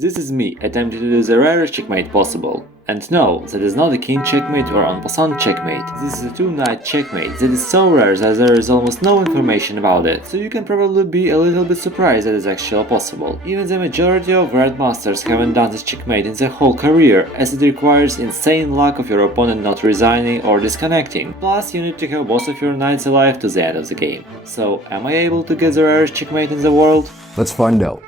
This is me attempting to do the rarest checkmate possible. And no, that is not a king checkmate or en passant checkmate. This is a 2-knight checkmate that is so rare that there is almost no information about it, so you can probably be a little bit surprised that it's actually possible. Even the majority of red masters haven't done this checkmate in their whole career, as it requires insane luck of your opponent not resigning or disconnecting. Plus, you need to have both of your knights alive to the end of the game. So, am I able to get the rarest checkmate in the world? Let's find out.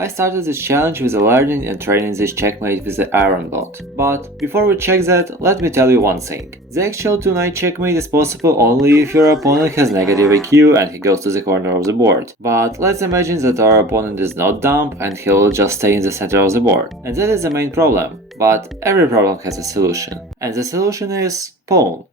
I started this challenge with learning and training this checkmate with the Iron bot. But before we check that, let me tell you one thing. The actual 2-knight checkmate is possible only if your opponent has negative IQ and he goes to the corner of the board. But let's imagine that our opponent is not dumb and he'll just stay in the center of the board. And that is the main problem. But every problem has a solution. And the solution is pawn.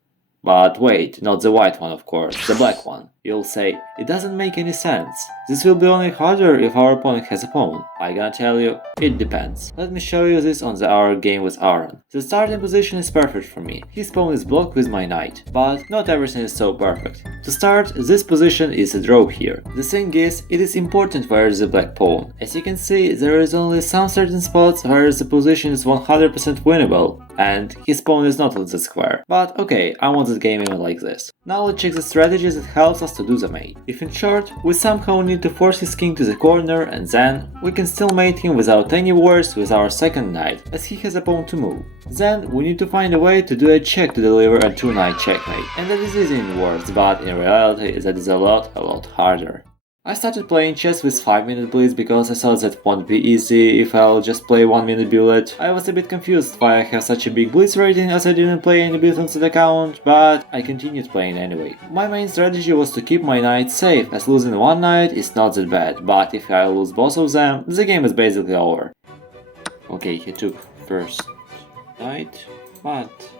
But wait, not the white one of course, the black one. You'll say, it doesn't make any sense. This will be only harder if our opponent has a pawn. I gonna tell you, it depends. Let me show you this on our game with Aaron. The starting position is perfect for me. His pawn is blocked with my knight. But not everything is so perfect. To start, this position is a draw here. The thing is, it is important where is the black pawn. As you can see, there is only some certain spots where the position is 100% winnable. And his pawn is not on the square. But okay, I want the game even like this. Now let's check the strategies that helps us to do the mate. If in short, we somehow need to force his king to the corner and then we can still mate him without any worries with our second knight, as he has a pawn to move. Then we need to find a way to do a check to deliver a 2-knight checkmate. And that is easy in words, but in reality that is a lot harder. I started playing chess with 5-minute blitz because I thought that won't be easy if I'll just play 1-minute bullet. I was a bit confused why I have such a big blitz rating as I didn't play any blitz on that account, but I continued playing anyway. My main strategy was to keep my knight safe, as losing one knight is not that bad, but if I lose both of them, the game is basically over. Okay, he took first knight, but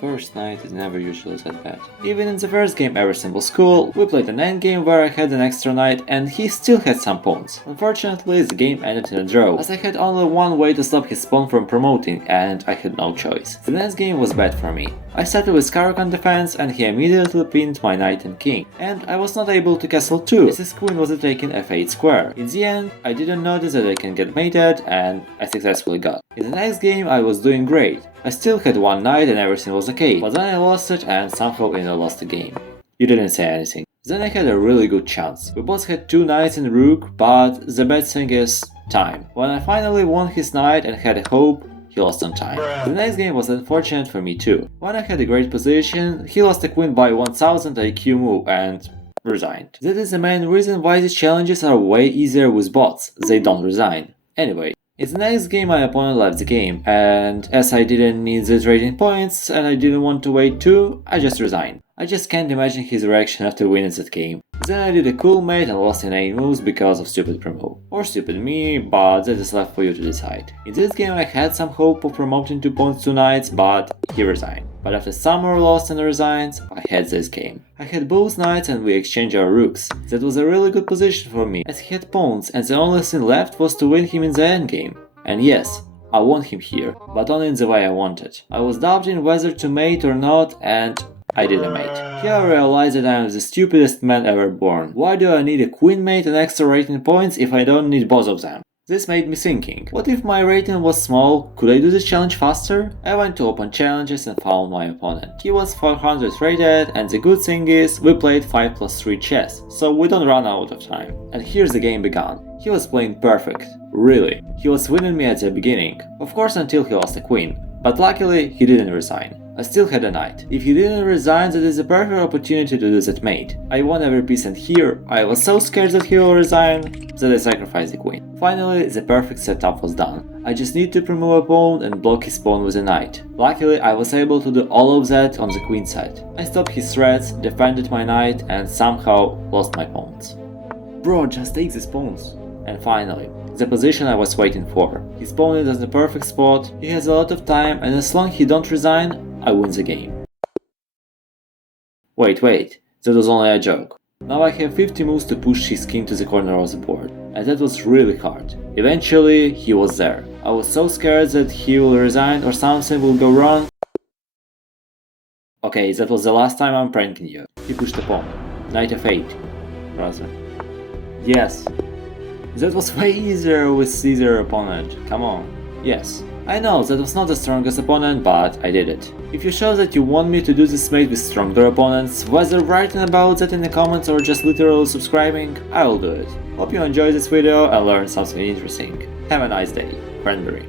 first knight is never usually that bad. Even in the first game everything was cool, we played an endgame where I had an extra knight and he still had some pawns. Unfortunately, the game ended in a draw, as I had only one way to stop his pawn from promoting and I had no choice. The next game was bad for me. I started with Caracan defense and he immediately pinned my knight and king, and I was not able to castle 2 as his queen was taking f8 square. In the end, I didn't notice that I can get mated and I successfully got. In the next game I was doing great. I still had one knight and everything was okay, but then I lost it and somehow I lost the game. You didn't say anything. Then I had a really good chance. We both had 2 knights and rook, but the bad thing is time. When I finally won his knight and had a hope, he lost on time. The next game was unfortunate for me too. When I had a great position, he lost the queen by 1000 IQ move and resigned. That is the main reason why these challenges are way easier with bots, they don't resign. Anyway, in the next game my opponent left the game, and as I didn't need the rating points and I didn't want to wait too, I just resigned. I just can't imagine his reaction after winning that game. Then I did a cool mate and lost in 8 moves because of stupid promo. Or stupid me, but that is left for you to decide. In this game I had some hope of promoting 2 pawns to knights, but he resigned. But after some more lost and resigns, I had this game. I had both knights and we exchanged our rooks. That was a really good position for me, as he had pawns and the only thing left was to win him in the endgame. And yes, I won him here, but only in the way I wanted. I was doubting whether to mate or not, and I didn't mate. Here I realized that I am the stupidest man ever born. Why do I need a queen mate and extra rating points if I don't need both of them? This made me thinking, what if my rating was small, could I do this challenge faster? I went to open challenges and found my opponent. He was 400 rated, and the good thing is, we played 5+3 chess, so we don't run out of time. And here's the game began. He was playing perfect. Really. He was winning me at the beginning. Of course until he lost a queen. But luckily, he didn't resign. I still had a knight. If he didn't resign, that is a perfect opportunity to do that mate. I won every piece, and here, I was so scared that he will resign, that I sacrificed the queen. Finally, the perfect setup was done. I just need to promote a pawn and block his pawn with a knight. Luckily, I was able to do all of that on the queen side. I stopped his threats, defended my knight, and somehow lost my pawns. Bro, just take these pawns. And finally, the position I was waiting for. His pawn is in the perfect spot, he has a lot of time, and as long as he don't resign, I win the game. Wait, that was only a joke. Now I have 50 moves to push his king to the corner of the board, and that was really hard. Eventually, he was there. I was so scared that he will resign or something will go wrong. Okay, that was the last time I'm pranking you. He pushed the pawn. Knight f8. brother. Yes. That was way easier with Caesar opponent, come on. Yes. I know that was not the strongest opponent, but I did it. If you show that you want me to do this mate with stronger opponents, whether writing about that in the comments or just literally subscribing, I will do it. Hope you enjoyed this video and learned something interesting. Have a nice day. Cranberry.